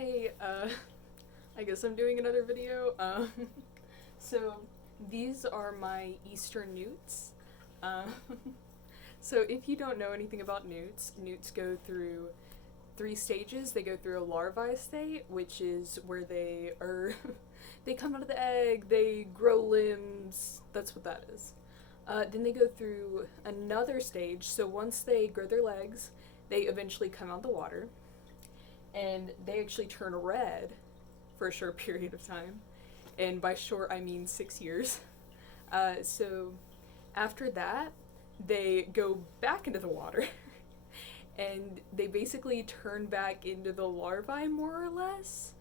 Hey, I guess I'm doing another video. So these are my Easter newts. Um, so if you don't know anything about newts, newts go through three stages. They go through a larvae state, which is where they are, they come out of the egg, they grow limbs, that's what that is. Then they go through another stage, so once they grow their legs, they eventually come out of the water, and they actually turn red for a short period of time. And by short, I mean 6 years. So after that, they go back into the water and they basically turn back into the larvae, more or less.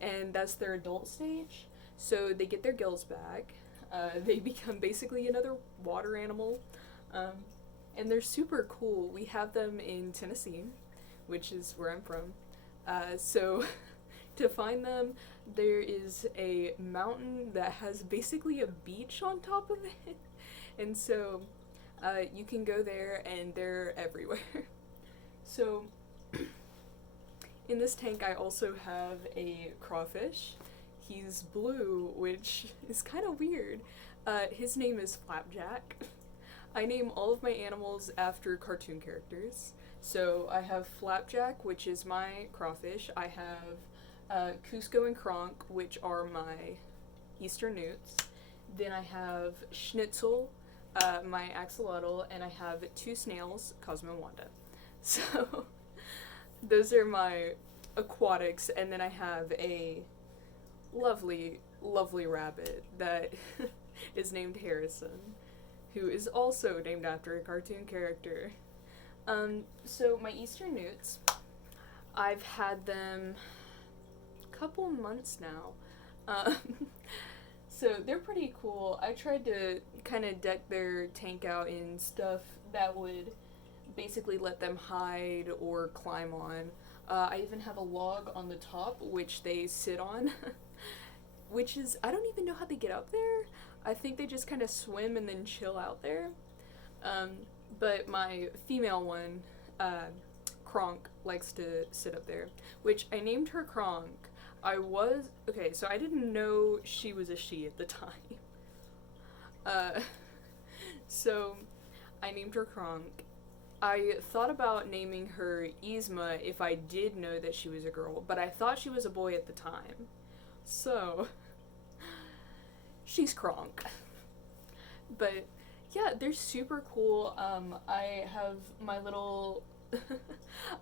And that's their adult stage. So they get their gills back. They become basically another water animal. Um, and they're super cool. We have them in Tennessee, which is where I'm from. So to find them, there is a mountain that has basically a beach on top of it. And so you can go there and they're everywhere. So in this tank, I also have a crawfish. He's blue, which is kind of weird. His name is Flapjack. I name all of my animals after cartoon characters. So I have Flapjack, which is my crawfish. I have Cusco and Kronk, which are my Easter newts. Then I have Schnitzel, my axolotl, and I have two snails, Cosmo and Wanda. So those are my aquatics, and then I have a lovely, lovely rabbit that is named Harrison, who is also named after a cartoon character. So my Easter newts, I've had them a couple months now. So they're pretty cool. I tried to kind of deck their tank out in stuff that would basically let them hide or climb on. I even have a log on the top which they sit on, which is, I don't even know how they get up there. I think they just kind of swim and then chill out there. But my female one, Kronk, likes to sit up there, which I named her Kronk. Okay, so I didn't know she was a she at the time. So I named her Kronk. I thought about naming her Yzma if I did know that she was a girl, but I thought she was a boy at the time. So she's Kronk. But yeah, they're super cool. I have my little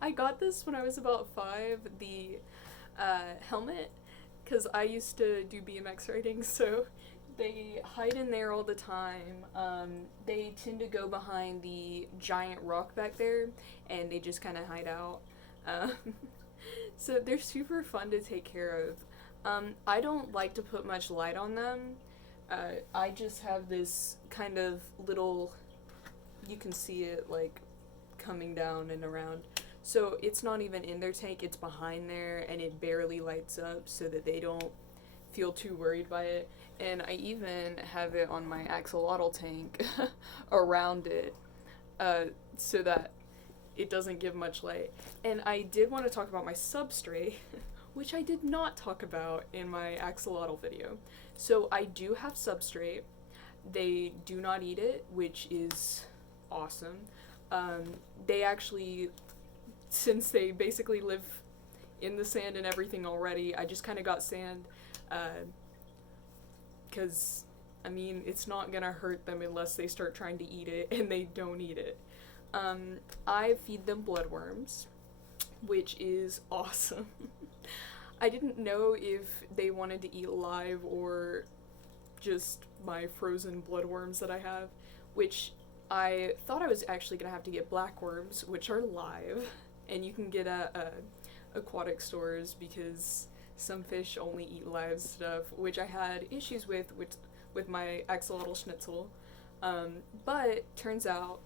I got this when I was about 5, the helmet, because I used to do BMX riding, so they hide in there all the time. They tend to go behind the giant rock back there, and they just kind of hide out. Um, so they're super fun to take care of. I don't like to put much light on them. I just have this kind of little, you can see it like coming down and around. So it's not even in their tank, it's behind there, and it barely lights up so that they don't feel too worried by it. And I even have it on my axolotl tank around it, so that it doesn't give much light. And I did want to talk about my substrate, which I did not talk about in my axolotl video. So I do have substrate. They do not eat it, which is awesome. They actually, since they basically live in the sand and everything already, I just kind of got sand, because, I mean, it's not gonna hurt them unless they start trying to eat it, and they don't eat it. I feed them bloodworms, which is awesome. I didn't know if they wanted to eat live or just my frozen bloodworms that I have, which I thought I was actually gonna have to get blackworms, which are live, and you can get at aquatic stores because some fish only eat live stuff, which I had issues with my axolotl schnitzel. But turns out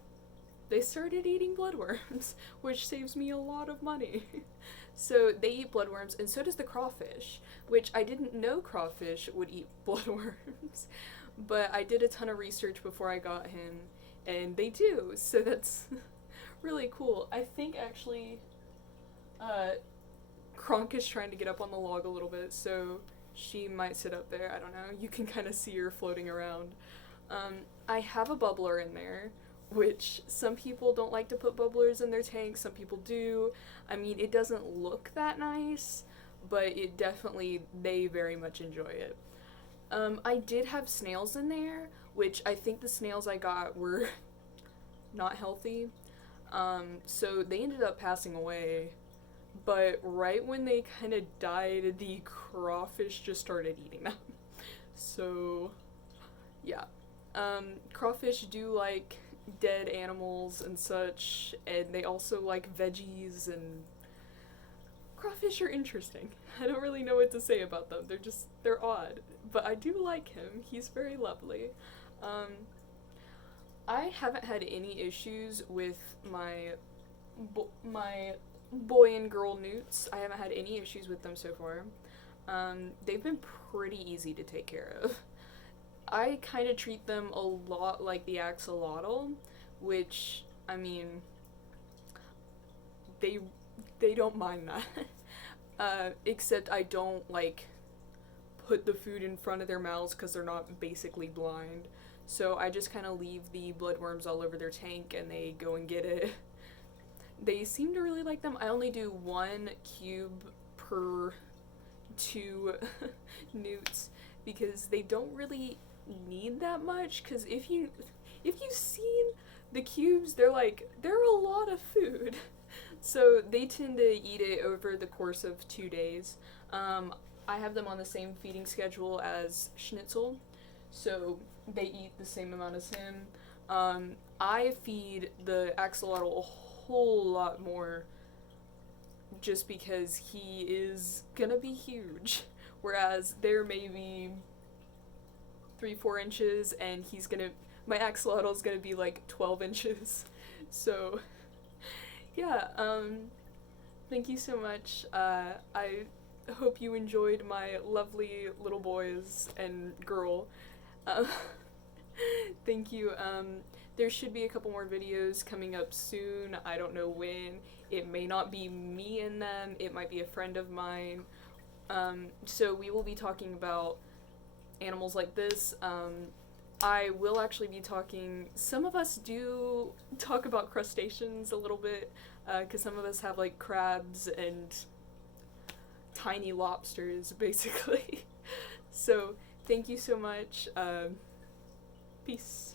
they started eating bloodworms, which saves me a lot of money. So they eat bloodworms, and so does the crawfish, which I didn't know crawfish would eat bloodworms. But I did a ton of research before I got him, and they do, so that's really cool. I think actually Kronk is trying to get up on the log a little bit, so she might sit up there. I don't know. You can kind of see her floating around. I have a bubbler in there, which some people don't like to put bubblers in their tank, some people do. I mean, it doesn't look that nice, but it definitely, they very much enjoy it. I did have snails in there, which I think the snails I got were not healthy. So they ended up passing away, but right when they kind of died, the crawfish just started eating them. So, yeah. Crawfish do like dead animals and such, and they also like veggies, and crawfish are interesting. I don't really know what to say about them. They're odd. But I do like him. He's very lovely. I haven't had any issues with my boy and girl newts. I haven't had any issues with them so far. They've been pretty easy to take care of. I kind of treat them a lot like the axolotl, which, I mean, they don't mind that. Except I don't, like, put the food in front of their mouths because they're not basically blind. So I just kind of leave the bloodworms all over their tank and they go and get it. They seem to really like them. I only do 1 cube per 2 newts because they don't really need that much, because if you've seen the cubes, they're a lot of food. So they tend to eat it over the course of 2 days. I have them on the same feeding schedule as Schnitzel, so they eat the same amount as him. I feed the axolotl a whole lot more just because he is gonna be huge, whereas they're maybe 3-4 inches, and my axolotl is gonna be like 12 inches. So yeah, thank you so much. I hope you enjoyed my lovely little boys and girl. Thank you. There should be a couple more videos coming up soon. I don't know when. It may not be me in them. It might be a friend of mine. So we will be talking about animals like this. I will actually be talking, some of us do talk about crustaceans a little bit, because some of us have like crabs and tiny lobsters, basically. So thank you so much. Peace.